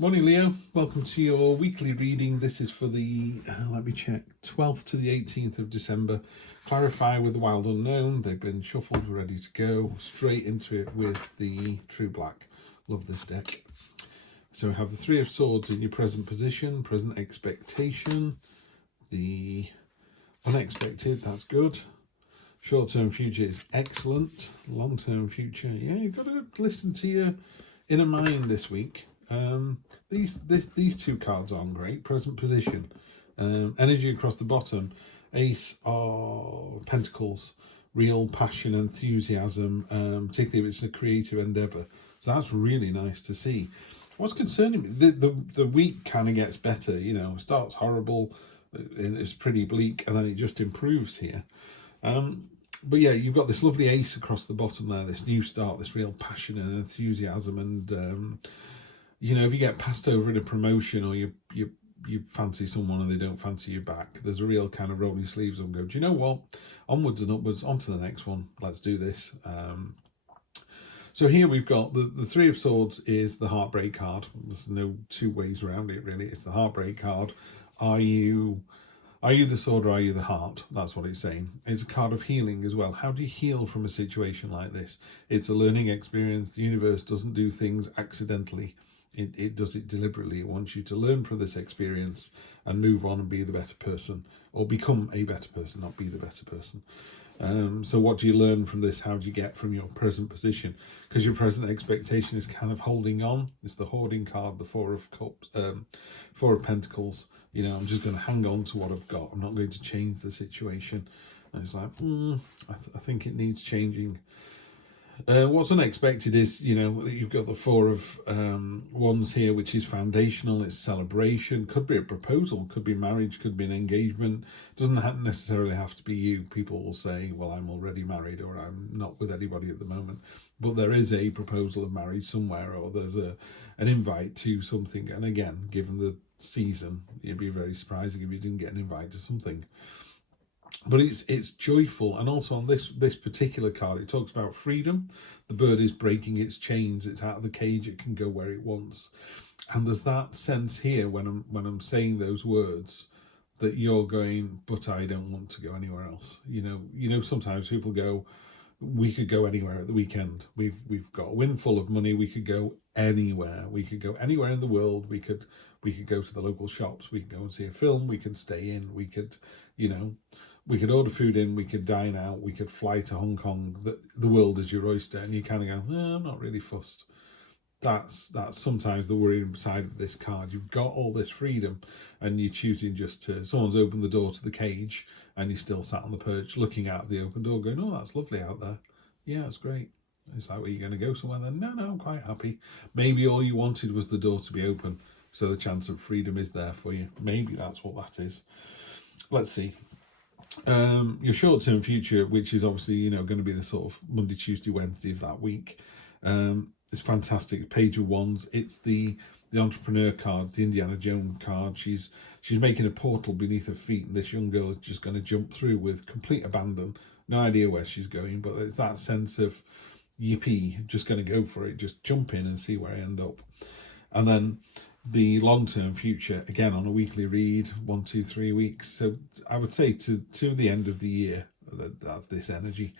Morning, Leo. Welcome to your weekly reading. This is for the, let me check, 12th to the 18th of December. Clarify with the Wild Unknown. They've been shuffled, ready to go. Straight into it with the True Black. Love this deck. So we have the Three of Swords in your present position, present expectation, the unexpected, that's good. Short-term future is excellent. Long-term future, yeah, you've got to listen to your inner mind this week. These two cards aren't great. Present position, energy across the bottom, Ace of Pentacles, real passion, enthusiasm, particularly if it's a creative endeavour. So that's really nice to see. What's concerning me, the week kind of gets better, you know, starts horrible, it's pretty bleak, and then it just improves here. But yeah, you've got this lovely ace across the bottom there, this new start, this real passion and enthusiasm, and you know, if you get passed over in a promotion, or you fancy someone and they don't fancy you back, there's a real kind of roll your sleeves up and go, do you know what? Onwards and upwards, on to the next one. Let's do this. So here we've got the Three of Swords is the heartbreak card. There's no two ways around it, really. It's the heartbreak card. Are you the sword or are you the heart? That's what it's saying. It's a card of healing as well. How do you heal from a situation like this? It's a learning experience. The universe doesn't do things accidentally. It does it deliberately. It wants you to learn from this experience and move on and be the better person, or become a better person, not be the better person. So what do you learn from this? How do you get from your present position? Because your present expectation is kind of holding on. It's the hoarding card, the Four of Cups, Four of Pentacles. You know, I'm just going to hang on to what I've got. I'm not going to change the situation. And it's like, I think it needs changing. What's unexpected is, you know, you've got the Four of Wands here, which is foundational. It's celebration. Could be a proposal, could be marriage, could be an engagement. Doesn't necessarily have to be you. People will say, well, I'm already married, or I'm not with anybody at the moment. But there is a proposal of marriage somewhere, or there's an invite to something. And again, given the season, it'd be very surprising if you didn't get an invite to something. But it's joyful. And also on this particular card, it talks about freedom. The bird is breaking its chains. It's out of the cage. It can go where it wants. And there's that sense here when I'm saying those words, that you're going, but I don't want to go anywhere else. You know, sometimes people go, we could go anywhere at the weekend. We've got a windfall of money. We could go anywhere. We could go anywhere in the world. We could go to the local shops. We could go and see a film. We could stay in. We could, you know, we could order food in, we could dine out, we could fly to Hong Kong. The world is your oyster, and you kind of go, I'm not really fussed. That's sometimes the worrying side of this card. You've got all this freedom, and you're choosing just to, someone's opened the door to the cage, and you're still sat on the perch looking out the open door going, oh, that's lovely out there. Yeah, it's great. Is that where you're going to go somewhere then? No, I'm quite happy. Maybe all you wanted was the door to be open, so the chance of freedom is there for you. Maybe that's what that is. Let's see. Your short-term future, which is obviously, you know, going to be the sort of Monday, Tuesday, Wednesday of that week, is fantastic. Page of Wands. It's the entrepreneur card, the Indiana Jones card. She's making a portal beneath her feet, and this young girl is just going to jump through with complete abandon. No idea where she's going, but it's that sense of yippee, just going to go for it, just jump in and see where I end up. And then the long-term future, again on a weekly read, 1, 2, 3 weeks. So I would say to the end of the year, that's this energy.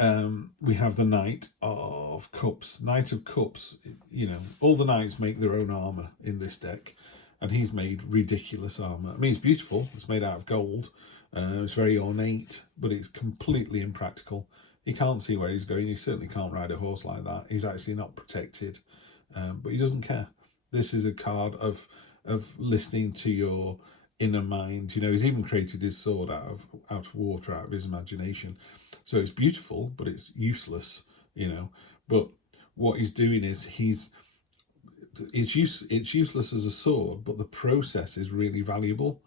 We have the Knight of Cups. Knight of Cups, you know, all the knights make their own armour in this deck, and he's made ridiculous armour. I mean, it's beautiful. It's made out of gold. It's very ornate, but it's completely impractical. He can't see where he's going. He certainly can't ride a horse like that. He's actually not protected, but he doesn't care. This is a card of listening to your inner mind. You know, he's even created his sword out of water, out of his imagination. So it's beautiful, but it's useless, you know. But what he's doing is it's useless as a sword, but the process is really valuable.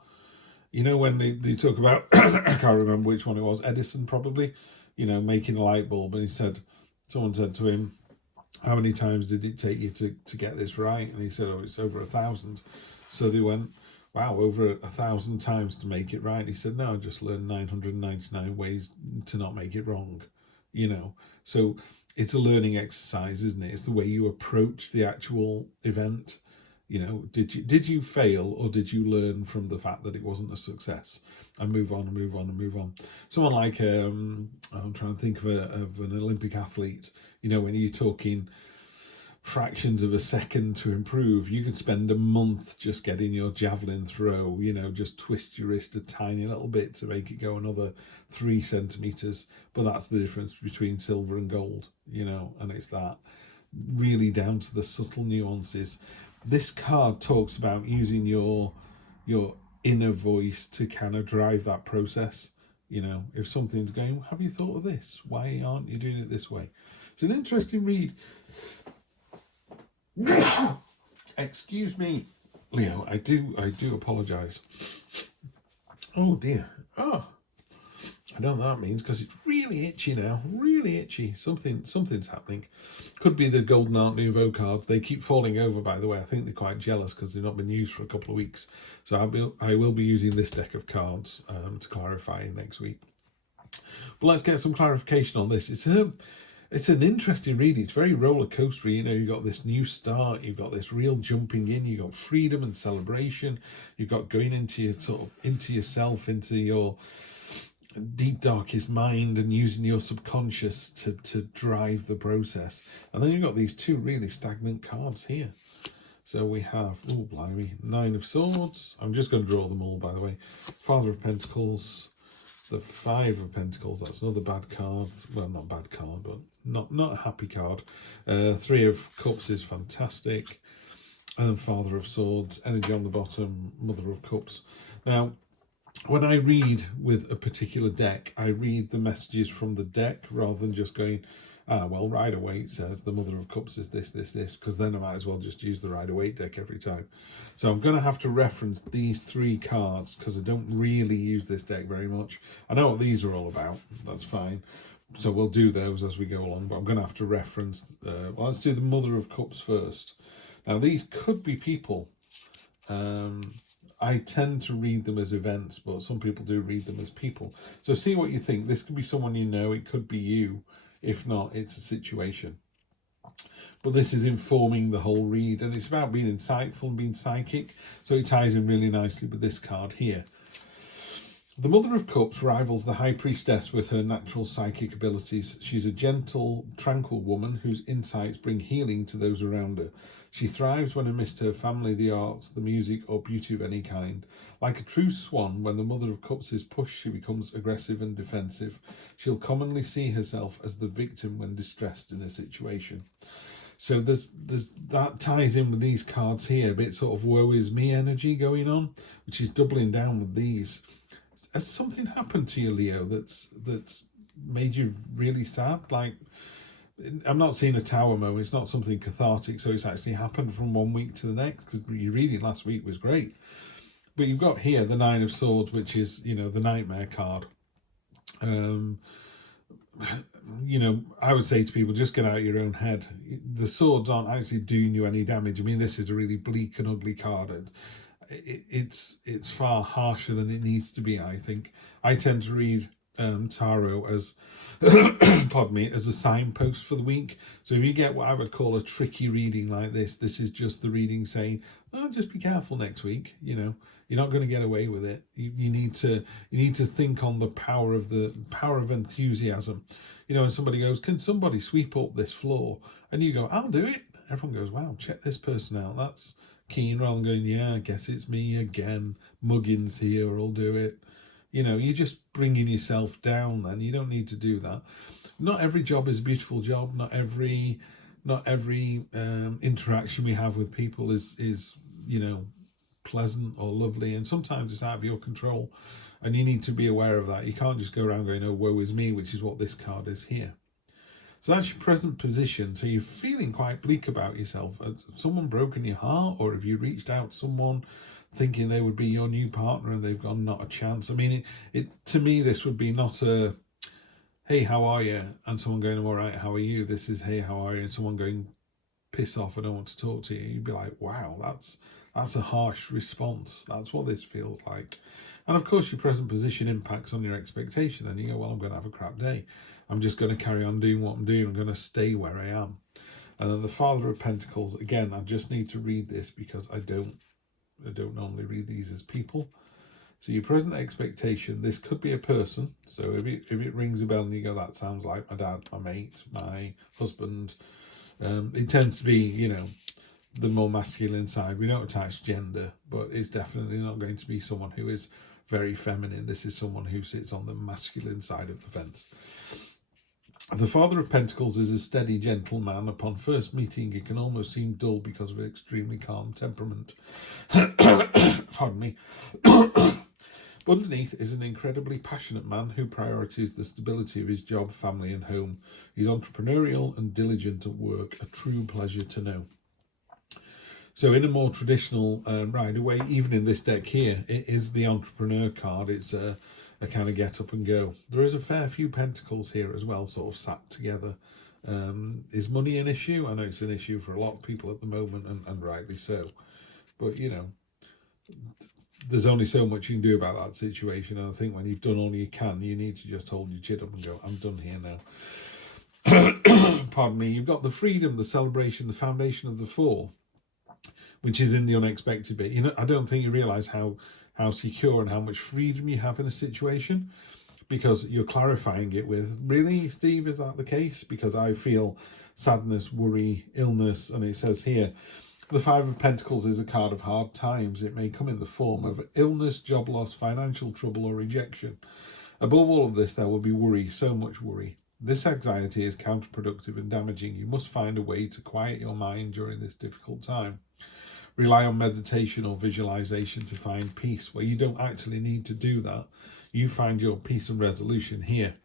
You know, when they talk about, I can't remember which one it was, Edison probably, you know, making a light bulb, and someone said to him, how many times did it take you to get this right? And he said, oh, it's over 1,000. So they went, wow, over 1,000 times to make it right. He said, no, I just learned 999 ways to not make it wrong, you know. So it's a learning exercise, isn't it? It's the way you approach the actual event. You know, did you fail, or did you learn from the fact that it wasn't a success and move on and move on and move on? Someone like I'm trying to think of an Olympic athlete. You know, when you're talking fractions of a second to improve, you could spend a month just getting your javelin throw, you know, just twist your wrist a tiny little bit to make it go another 3 centimeters. But that's the difference between silver and gold, you know, and it's that really down to the subtle nuances. This card talks about using your inner voice to kind of drive that process. You know, if something's going, have you thought of this? Why aren't you doing it this way? It's an interesting read. Excuse me, Leo. I do apologise. Oh dear. Oh, I know what that means, because it's really itchy now. Really itchy. Something's happening. Could be the Golden Art Nouveau cards. They keep falling over, by the way. I think they're quite jealous because they've not been used for a couple of weeks. So I will be using this deck of cards to clarify next week. But let's get some clarification on this. It's an interesting read. It's very roller coaster. You know, you've got this new start, you've got this real jumping in, you've got freedom and celebration, you've got going into your into yourself, into your deep darkest mind, and using your subconscious to drive the process. And then you've got these two really stagnant cards here. So we have, oh blimey, 9 of Swords. I'm just going to draw them all, by the way. Father of Pentacles. The 5 of Pentacles, that's another bad card. Well, not bad card, but not a happy card. 3 of Cups is fantastic. And then Father of Swords, energy on the bottom, Mother of Cups. Now, when I read with a particular deck, I read the messages from the deck rather than just going, well, Rider-Waite says the Mother of Cups is this, because then I might as well just use the Rider-Waite deck every time. So I'm going to have to reference these 3 cards because I don't really use this deck very much. I know what these are all about. That's fine. So we'll do those as we go along, but I'm going to have to reference... well, let's do the Mother of Cups first. Now, these could be people. I tend to read them as events, but some people do read them as people. So see what you think. This could be someone you know. It could be you. If not, it's a situation. But this is informing the whole read, and it's about being insightful and being psychic. So it ties in really nicely with this card here. The Mother of Cups rivals the High Priestess with her natural psychic abilities. She's a gentle, tranquil woman whose insights bring healing to those around her. She thrives when amidst her family, the arts, the music, or beauty of any kind. Like a true swan, when the Mother of Cups is pushed, she becomes aggressive and defensive. She'll commonly see herself as the victim when distressed in a situation. So there's that ties in with these cards here, a bit sort of woe is me energy going on, which is doubling down with these. Has something happened to you, Leo, that's made you really sad? Like, I'm not seeing a tower moment. It's not something cathartic, so it's actually happened from one week to the next, because your reading last week was great. But you've got here the 9 of Swords, which is, you know, the nightmare card. You know, I would say to people, just get out of your own head. The swords aren't actually doing you any damage. I mean, this is a really bleak and ugly card. And it's far harsher than it needs to be, I think. I tend to read tarot as pardon me, as a signpost for the week. So if you get what I would call a tricky reading like this is just the reading saying, oh, just be careful next week. You know, you're not going to get away with it. You need to think on the power of enthusiasm. You know, when somebody goes, can somebody sweep up this floor? And you go, I'll do it. Everyone goes, wow, check this person out. That's keen. Rather than going, yeah, I guess it's me again. Muggins here, I'll do it. You know, you're just bringing yourself down then. You don't need to do that. Not every job is a beautiful job. Not every interaction we have with people is you know, pleasant or lovely. And sometimes it's out of your control. And you need to be aware of that. You can't just go around going, oh, woe is me, which is what this card is here. So that's your present position. So you're feeling quite bleak about yourself. Has someone broken your heart? Or have you reached out to someone thinking they would be your new partner and they've gone, not a chance? I mean, it to me, this would be not a, hey, how are you? And someone going, I'm all right, how are you? This is, hey, how are you? And someone going, piss off, I don't want to talk to you. You'd be like, wow, that's a harsh response. That's what this feels like. And of course, your present position impacts on your expectation. And you go, well, I'm going to have a crap day. I'm just going to carry on doing what I'm doing. I'm going to stay where I am. And then the Father of Pentacles, again, I just need to read this because I don't normally read these as people. So your present expectation, this could be a person. So if it rings a bell and you go, that sounds like my dad, my mate, my husband, it tends to be, you know, the more masculine side. We don't attach gender, but it's definitely not going to be someone who is very feminine. This is someone who sits on the masculine side of the fence. The Father of Pentacles is a steady, gentle man. Upon first meeting, he can almost seem dull because of an extremely calm temperament. Pardon me. Underneath is an incredibly passionate man who prioritizes the stability of his job, family and home. He's entrepreneurial and diligent at work, a true pleasure to know. So in a more traditional Rider-Waite, even in this deck here, it is the entrepreneur card. It's a kind of get up and go. There is a fair few pentacles here as well, sort of sat together. Is money an issue? I know it's an issue for a lot of people at the moment, and rightly so. But, you know, there's only so much you can do about that situation. And I think when you've done all you can, you need to just hold your chin up and go, I'm done here now. Pardon me. You've got the freedom, the celebration, the foundation of the four, which is in the unexpected bit. You know, I don't think you realise how secure and how much freedom you have in a situation, because you're clarifying it with, really, Steve, is that the case? Because I feel sadness, worry, illness, and it says here, the Five of Pentacles is a card of hard times. It may come in the form of illness, job loss, financial trouble, or rejection. Above all of this, there will be worry, so much worry. This anxiety is counterproductive and damaging. You must find a way to quiet your mind during this difficult time. Rely on meditation or visualization to find peace, where you don't actually need to do that. You find your peace and resolution here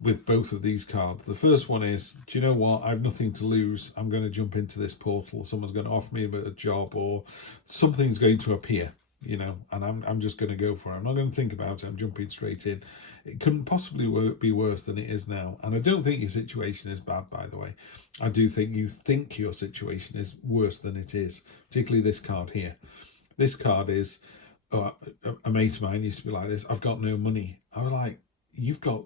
with both of these cards. The first one is, do you know what? I have nothing to lose. I'm going to jump into this portal. Someone's going to offer me a job, or something's going to appear, you know, and I'm just going to go for it. I'm not going to think about it. I'm jumping straight in. It couldn't possibly be worse than it is now. And I don't think your situation is bad, by the way. I do think you think your situation is worse than it is, particularly this card here. This card is, a mate of mine used to be like this, I've got no money. I was like, you've got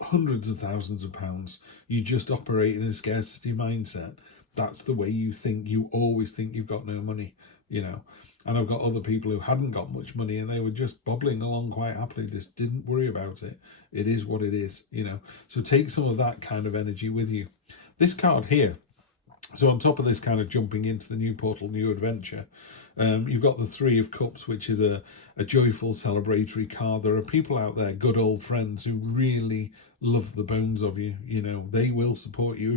hundreds of thousands of pounds. You just operate in a scarcity mindset. That's the way you think. You always think you've got no money, you know. And I've got other people who hadn't got much money and they were just bobbling along quite happily, just didn't worry about it. It is what it is, you know. So take some of that kind of energy with you. This card here, so on top of this kind of jumping into the new portal, new adventure, you've got the Three of Cups, which is a joyful, celebratory card. There are people out there, good old friends, who really love the bones of you. You know, they will support you.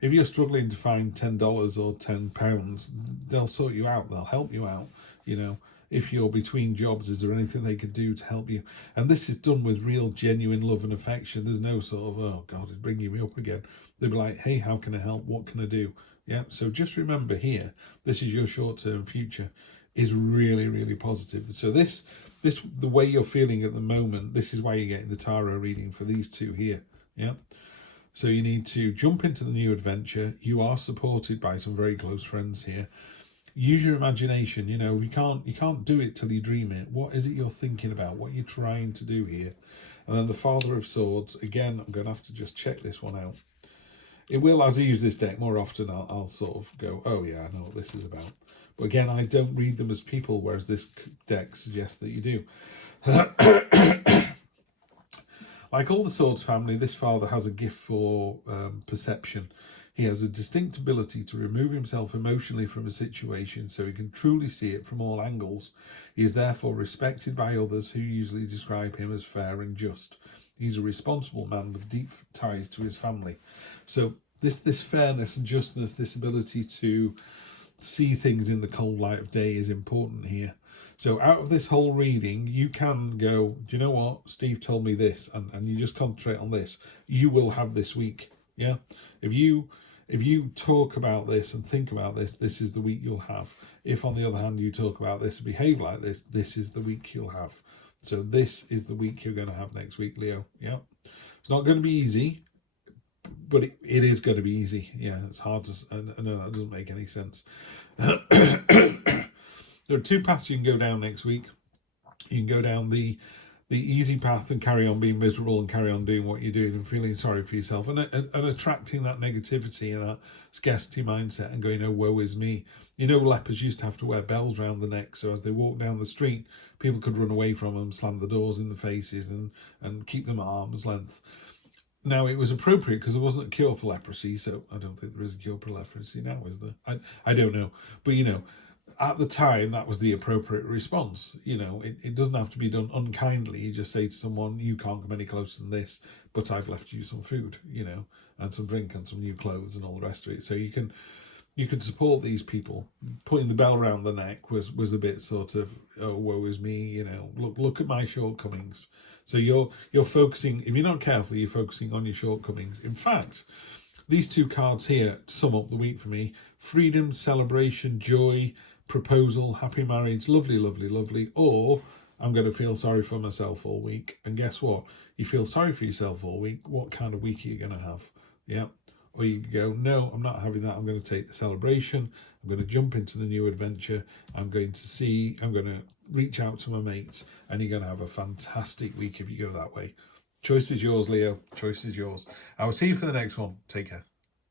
If you're struggling to find $10 or £10, they'll sort you out. They'll help you out. You know, if you're between jobs, is there anything they could do to help you? And this is done with real, genuine love and affection. There's no sort of, oh God, it's bringing me up again. They'll be like, hey, how can I help? What can I do? Yeah, so just remember here, this is your short-term future, is really, really positive. So this, the way you're feeling at the moment, this is why you're getting the tarot reading for these two here. Yeah, so you need to jump into the new adventure. You are supported by some very close friends here. Use your imagination. You know, you can't do it till you dream it. What is it you're thinking about? What you're trying to do here? And then the Father of Swords. Again, I'm going to have to just check this one out. It will, as I use this deck more often, I'll sort of go, oh yeah, I know what this is about. But again, I don't read them as people, whereas this deck suggests that you do. Like all the Swords family, this father has a gift for perception. He has a distinct ability to remove himself emotionally from a situation so he can truly see it from all angles. He is therefore respected by others, who usually describe him as fair and just. He's a responsible man with deep ties to his family. So this fairness and justness, this ability to see things in the cold light of day is important here. So out of this whole reading, you can go, do you know what? Steve told me this, and you just concentrate on this. You will have this week. Yeah. If you talk about this and think about this, this is the week you'll have. If on the other hand, you talk about this and behave like this, this is the week you'll have. So this is the week you're going to have next week, Leo. Yeah. It's not going to be easy, but it is going to be easy. Yeah, it's hard to... I know that doesn't make any sense. There are two paths you can go down next week. You can go down the easy path and carry on being miserable and carry on doing what you're doing and feeling sorry for yourself and attracting that negativity and that scarcity mindset and going, oh, woe is me. You know, lepers used to have to wear bells around the neck, so as they walked down the street, people could run away from them, slam the doors in the faces and keep them at arm's length. Now, it was appropriate because there wasn't a cure for leprosy, so I don't think there is a cure for leprosy now, is there? I don't know. But, you know, at the time, that was the appropriate response. You know, it doesn't have to be done unkindly. You just say to someone, you can't come any closer than this, but I've left you some food, you know, and some drink and some new clothes and all the rest of it. So you can support these people. Putting the bell around the neck was a bit sort of, oh, woe is me, you know, look at my shortcomings. So you're focusing, if you're not careful, you're focusing on your shortcomings. In fact, these two cards here sum up the week for me. Freedom, celebration, joy, proposal, happy marriage, lovely, lovely, lovely. Or I'm going to feel sorry for myself all week. And guess what? You feel sorry for yourself all week. What kind of week are you going to have? Yeah. Or you go, no, I'm not having that. I'm going to take the celebration. I'm going to jump into the new adventure. I'm going to reach out to my mates, and you're going to have a fantastic week if you go that way. Choice is yours, Leo. Choice is yours. I will see you for the next one. Take care.